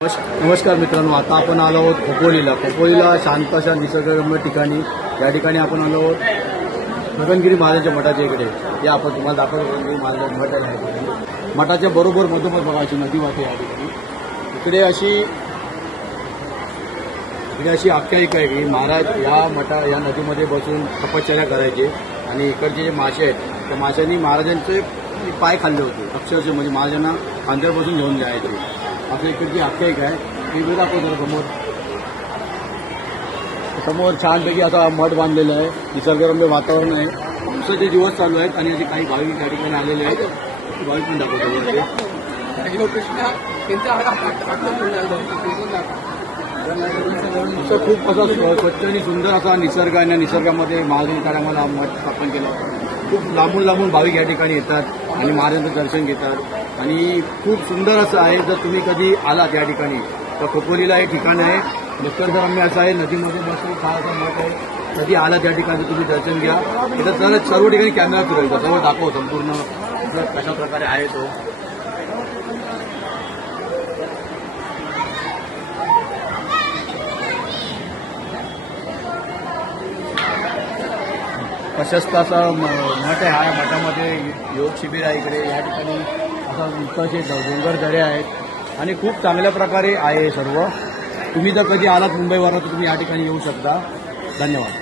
नमस्कार मित्रांनो, आता आपण आलो आहोत खोपोलीला शांत अशा निसर्गरम्य ठिकाणी. या ठिकाणी आपण आलो आहोत गगनगिरी महाराजांच्या मठाच्या इकडे. हे आपण तुम्हाला दाखवतो. गगनगिरी महाराजांचं मठ आहे. मठाच्या बरोबर मधोमध बघा अशी नदी वाहते या ठिकाणी. इकडे अशी आख्यायिका आहे की महाराज या नदीमध्ये बसून तपश्चर्या करायचे आणि इकडचे जे मासे आहेत त्या माशांनी महाराजांचे पाय खाल्ले होते अक्षरशः. म्हणजे महाराजांना खांद्यावर बसून घेऊन जायचे असं इकडची आख्यायिका आहे. ती बी दाखव जरा समोर छानपैकी असा मठ बांधलेला आहे. निसर्गरम्य वातावरण आहे. पावसाचे दिवस चालू आहेत आणि असे काही भाविक या ठिकाणी आलेले आहेत. भाविक पण दाखवतो. खूप असा स्वच्छ आणि सुंदर असा निसर्ग आहे. निसर्गामध्ये महाराजांनी काळामध्ये मठ स्थापन केला. खूप लांबून भाविक या ठिकाणी येतात आणि महाराजांचं दर्शन घेतात आणि खूप सुंदर असं आहे. जर तुम्ही कधी आलात या ठिकाणी तर खोपोलीला हे ठिकाण आहे. निसर्गरम्य असं आहे. नदीमध्ये बसून फार मठ आहे. कधी आलात या ठिकाणी तुम्ही दर्शन घ्या. इथं तर सर्व ठिकाणी कॅमेरा फिरवायचा, सर्व दाखव संपूर्ण कशा प्रकारे आहे तो. प्रशस्त असा मठ आहे. हा मठामध्ये योग शिबिर आहे. इकडे या ठिकाणी असा उत्साचे डोंगर दरे आहेत आणि खूप चांगल्या प्रकारे आहे सर्व. तुम्ही जर कधी आलात मुंबईवरून तर तुम्ही या ठिकाणी येऊ शकता. धन्यवाद.